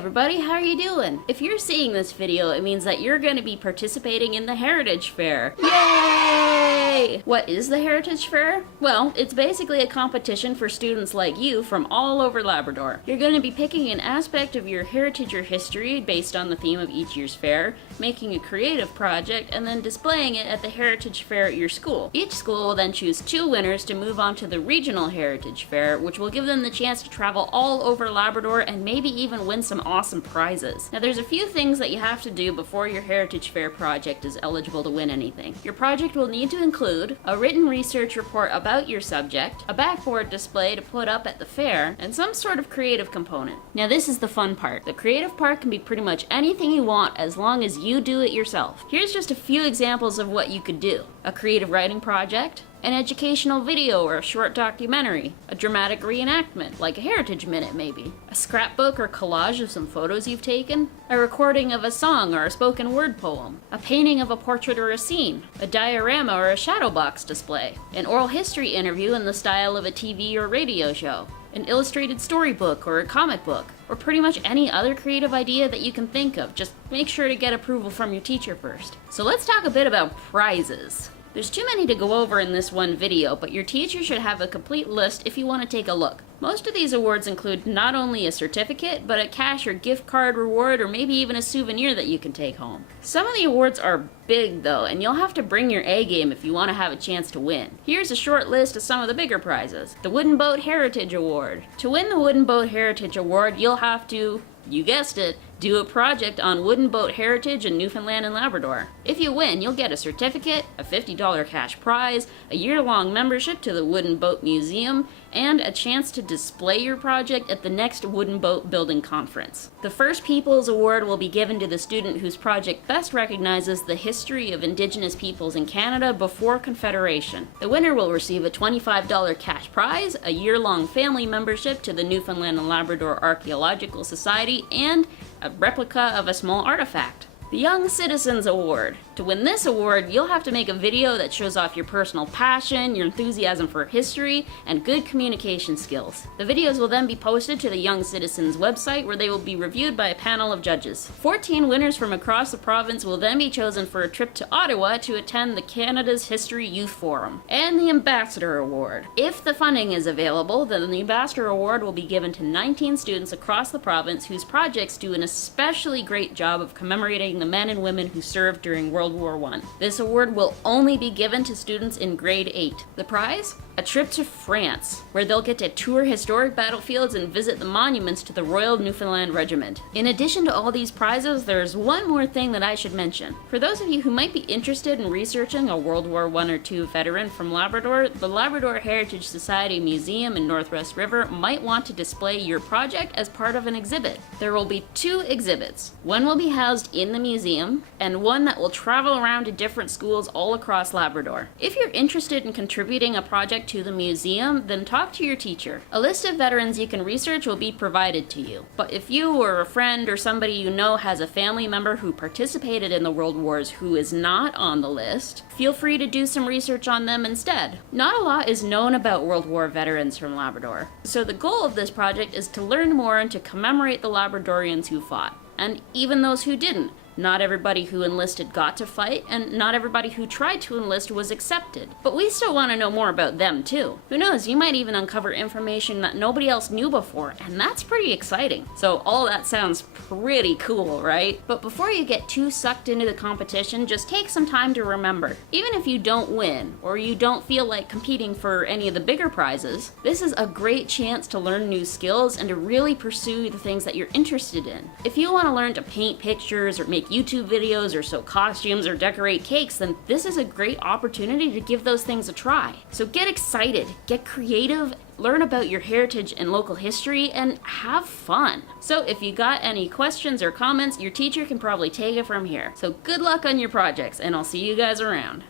everybody, how are you doing? If you're seeing this video, it means that you're going to be participating in the Heritage Fair. Yay! What is the Heritage Fair? Well, it's basically a competition for students like you from all over Labrador. You're going to be picking an aspect of your heritage or history based on the theme of each year's fair, making a creative project, and then displaying it at the Heritage Fair at your school. Each school will then choose 2 winners to move on to the Regional Heritage Fair, which will give them the chance to travel all over Labrador and maybe even win some awesome prizes. Now there's a few things that you have to do before your Heritage Fair project is eligible to win anything. Your project will need to include a written research report about your subject, a backboard display to put up at the fair, and some sort of creative component. Now this is the fun part. The creative part can be pretty much anything you want as long as you do it yourself. Here's just a few examples of what you could do. A creative writing project, an educational video or a short documentary, a dramatic reenactment, like a Heritage Minute maybe, a scrapbook or collage of some photos you've taken, a recording of a song or a spoken word poem, a painting of a portrait or a scene, a diorama or a shadow box display, an oral history interview in the style of a TV or radio show, an illustrated storybook or a comic book, or pretty much any other creative idea that you can think of. Just make sure to get approval from your teacher first. So let's talk a bit about prizes. There's too many to go over in this one video, but your teacher should have a complete list if you want to take a look. Most of these awards include not only a certificate, but a cash or gift card reward, or maybe even a souvenir that you can take home. Some of the awards are big though, and you'll have to bring your A game if you want to have a chance to win. Here's a short list of some of the bigger prizes. The Wooden Boat Heritage Award. To win the Wooden Boat Heritage Award, you'll have to, you guessed it, do a project on wooden boat heritage in Newfoundland and Labrador. If you win, you'll get a certificate, a $50 cash prize, a year-long membership to the Wooden Boat Museum, and a chance to display your project at the next Wooden Boat Building Conference. The First Peoples Award will be given to the student whose project best recognizes the history of Indigenous peoples in Canada before Confederation. The winner will receive a $25 cash prize, a year-long family membership to the Newfoundland and Labrador Archaeological Society, and a replica of a small artifact. The Young Citizens Award. To win this award, you'll have to make a video that shows off your personal passion, your enthusiasm for history, and good communication skills. The videos will then be posted to the Young Citizens website, where they will be reviewed by a panel of judges. 14 winners from across the province will then be chosen for a trip to Ottawa to attend the Canada's History Youth Forum. And the Ambassador Award. If the funding is available, then the Ambassador Award will be given to 19 students across the province whose projects do an especially great job of commemorating the men and women who served during World War I. This award will only be given to students in grade 8. The prize? A trip to France, where they'll get to tour historic battlefields and visit the monuments to the Royal Newfoundland Regiment. In addition to all these prizes, there's one more thing that I should mention. For those of you who might be interested in researching a World War I or II veteran from Labrador, the Labrador Heritage Society Museum in Northwest River might want to display your project as part of an exhibit. There will be 2 exhibits. One will be housed in the museum, and one that will travel around to different schools all across Labrador. If you're interested in contributing a project to the museum, then talk to your teacher. A list of veterans you can research will be provided to you. But if you or a friend or somebody you know has a family member who participated in the World Wars who is not on the list, feel free to do some research on them instead. Not a lot is known about World War veterans from Labrador, so the goal of this project is to learn more and to commemorate the Labradorians who fought, and even those who didn't. Not everybody who enlisted got to fight, and not everybody who tried to enlist was accepted. But we still want to know more about them too. Who knows, you might even uncover information that nobody else knew before, and that's pretty exciting. So all that sounds pretty cool, right? But before you get too sucked into the competition, just take some time to remember. Even if you don't win, or you don't feel like competing for any of the bigger prizes, this is a great chance to learn new skills and to really pursue the things that you're interested in. If you want to learn to paint pictures or make YouTube videos or sew costumes or decorate cakes, then this is a great opportunity to give those things a try. So get excited, get creative, learn about your heritage and local history, and have fun. So if you got any questions or comments, your teacher can probably take it from here. So good luck on your projects, and I'll see you guys around.